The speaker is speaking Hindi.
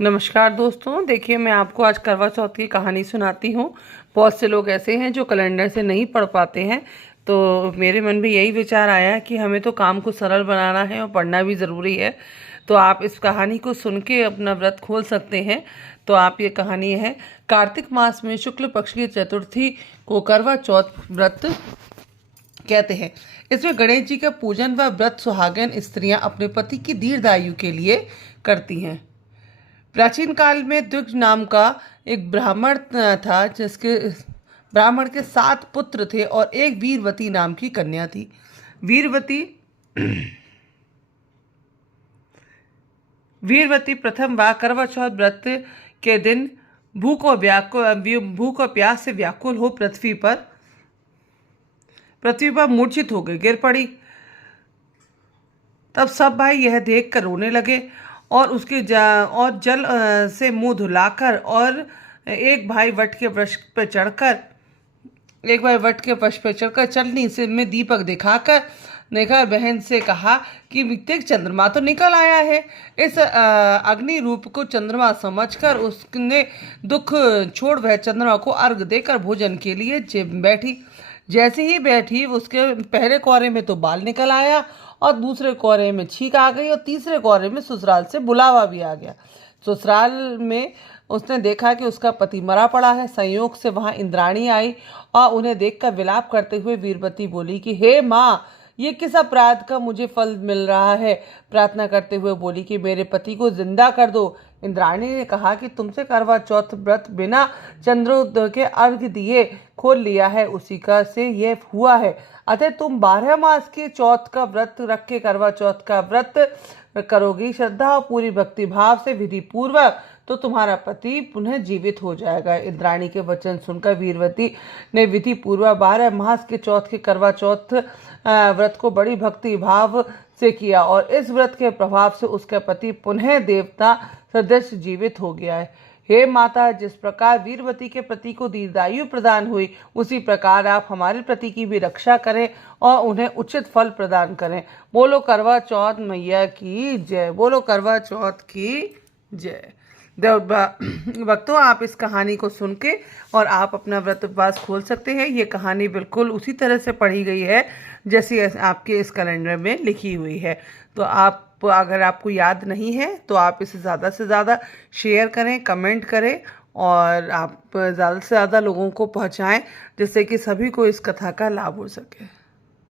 नमस्कार दोस्तों, देखिए मैं आपको आज करवा चौथ की कहानी सुनाती हूँ। बहुत से लोग ऐसे हैं जो कैलेंडर से नहीं पढ़ पाते हैं, तो मेरे मन में यही विचार आया कि हमें तो काम को सरल बनाना है और पढ़ना भी ज़रूरी है। तो आप इस कहानी को सुन के अपना व्रत खोल सकते हैं। तो आप ये कहानी है, कार्तिक मास में शुक्ल पक्ष की चतुर्थी को करवा चौथ व्रत कहते हैं। इसमें गणेश जी का पूजन व व्रत सुहागन स्त्रियां अपने पति की दीर्घायु के लिए करती हैं। प्राचीन काल में द्विज नाम का एक ब्राह्मण था, जिसके ब्राह्मण के 7 पुत्र थे और एक वीरवती नाम की कन्या थी। वीरवती वीरवती प्रथम बार करवा चौथ व्रत के दिन भूख और प्यास से व्याकुल हो पृथ्वी पर मूर्छित हो गई, गिर पड़ी। तब सब भाई यह देखकर रोने लगे और जल से मुंह धुलाकर और एक भाई वट के वृक्ष पर चढ़कर चलनी से में दीपक दिखाकर बहन से कहा कि तेज चंद्रमा तो निकल आया है। इस अग्नि रूप को चंद्रमा समझकर उसने दुख छोड़ वह चंद्रमा को अर्घ देकर भोजन के लिए बैठी। जैसे ही बैठी उसके पहले कोरे में तो बाल निकल आया और दूसरे कोरे में छींक आ गई और तीसरे कोरे में ससुराल से बुलावा भी आ गया। ससुराल में उसने देखा कि उसका पति मरा पड़ा है। संयोग से वहां इंद्राणी आई और उन्हें देखकर विलाप करते हुए वीरवती बोली कि हे माँ, ये किस अपराध का मुझे फल मिल रहा है। प्रार्थना करते हुए बोली कि मेरे पति को जिंदा कर दो। इंद्राणी ने कहा कि तुमसे करवा चौथ व्रत बिना चंद्रोदय के अर्घ दिए खोल लिया है, उसी का से ये हुआ है। अतः तुम 12 मास के चौथ का व्रत रख के करवा चौथ का व्रत करोगी श्रद्धा और पूरी भक्ति भाव से विधि पूर्वक, तो तुम्हारा पति पुनः जीवित हो जाएगा। इंद्राणी के वचन सुनकर वीरवती ने विधि पूर्वक 12 मास के चौथ के करवा चौथ व्रत को बड़ी भक्ति भाव से किया और इस व्रत के प्रभाव से उसका पति पुनः देवता सदृश जीवित हो गया है। हे माता, जिस प्रकार वीरवती के पति को दीर्घायु प्रदान हुई, उसी प्रकार आप हमारे पति की भी रक्षा करें और उन्हें उचित फल प्रदान करें। बोलो करवा चौथ मैया की जय। बोलो करवा चौथ की जय। भक्तों, आप इस कहानी को सुन के और आप अपना व्रत उपवास खोल सकते हैं। ये कहानी बिल्कुल उसी तरह से पढ़ी गई है जैसे आपके इस कैलेंडर में लिखी हुई है। तो आप अगर आपको याद नहीं है तो आप इसे ज़्यादा से ज़्यादा शेयर करें, कमेंट करें और आप ज़्यादा से ज़्यादा लोगों को पहुंचाएं, जिससे कि सभी को इस कथा का लाभ हो सके।